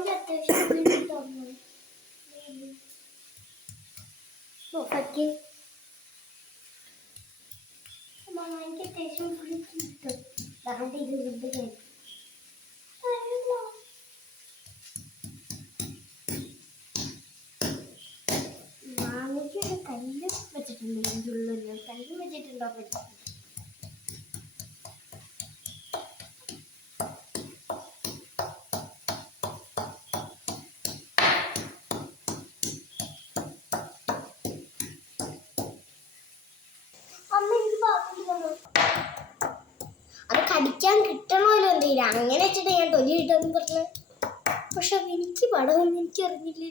മാങ്ങയ്ക്ക് അത്യാവശ്യം തോന്നുന്നു. മാങ്ങയ്ക്ക് അത്യാവശ്യം കിട്ടും. അതാണ്ട് 20 കഴിക്കും. മാങ്ങയ്ക്ക് കല്ല് വെച്ചിട്ടുണ്ട്. ഉള്ളിൽ കല്ല് വെച്ചിട്ടുണ്ടോ? അത് കടിക്കാൻ കിട്ടണമല്ലോ എന്തെങ്കിലും. അങ്ങനെ വെച്ചിട്ട് ഞാൻ തൊലി കിട്ടുമെന്ന് പറഞ്ഞു. പക്ഷെ എനിക്ക് പടമൊന്നും എനിക്കറിഞ്ഞില്ല.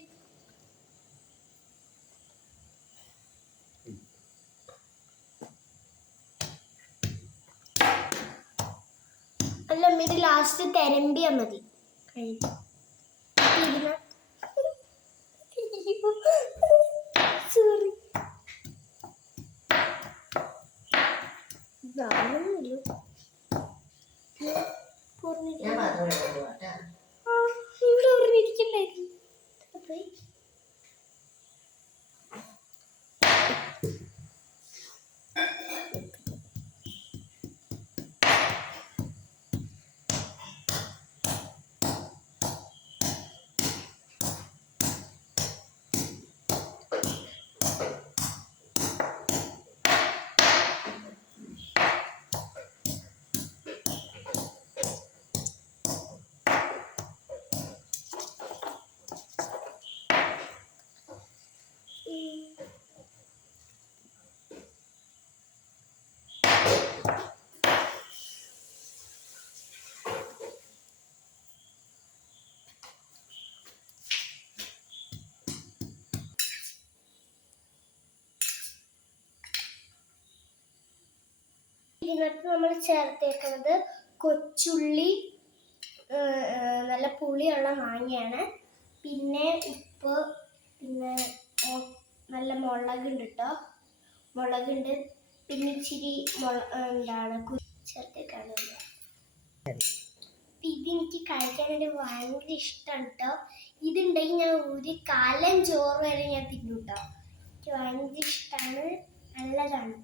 അല്ല, ഇത് ലാസ്റ്റ് തെരമ്പിയാ മതി. സോറി. ഇവിടെ പറഞ്ഞിരിക്കണ്ടായിരുന്നു. ഇതിനകത്ത് നമ്മൾ ചേർത്തേക്കുന്നത് കൊച്ചുള്ളി, നല്ല പുളിയുള്ള മാങ്ങയാണ്, പിന്നെ ഉപ്പ്, പിന്നെ നല്ല മുളകുണ്ട് കേട്ടോ. മുളകുണ്ട്, പിന്നെ ഇച്ചിരി ചേർത്തേക്കാണ്. ഇതെനിക്ക് കഴിക്കാനായിട്ട് ഭയങ്കര ഇഷ്ടമാണ് കേട്ടോ. ഇതുണ്ടെങ്കിൽ ഞാൻ ഒരു കാലം ചോറ് വരെ ഞാൻ തിന്നും കേട്ടോ. എനിക്ക് ഭയങ്കര ഇഷ്ടമാണ്, നല്ലതാണ്.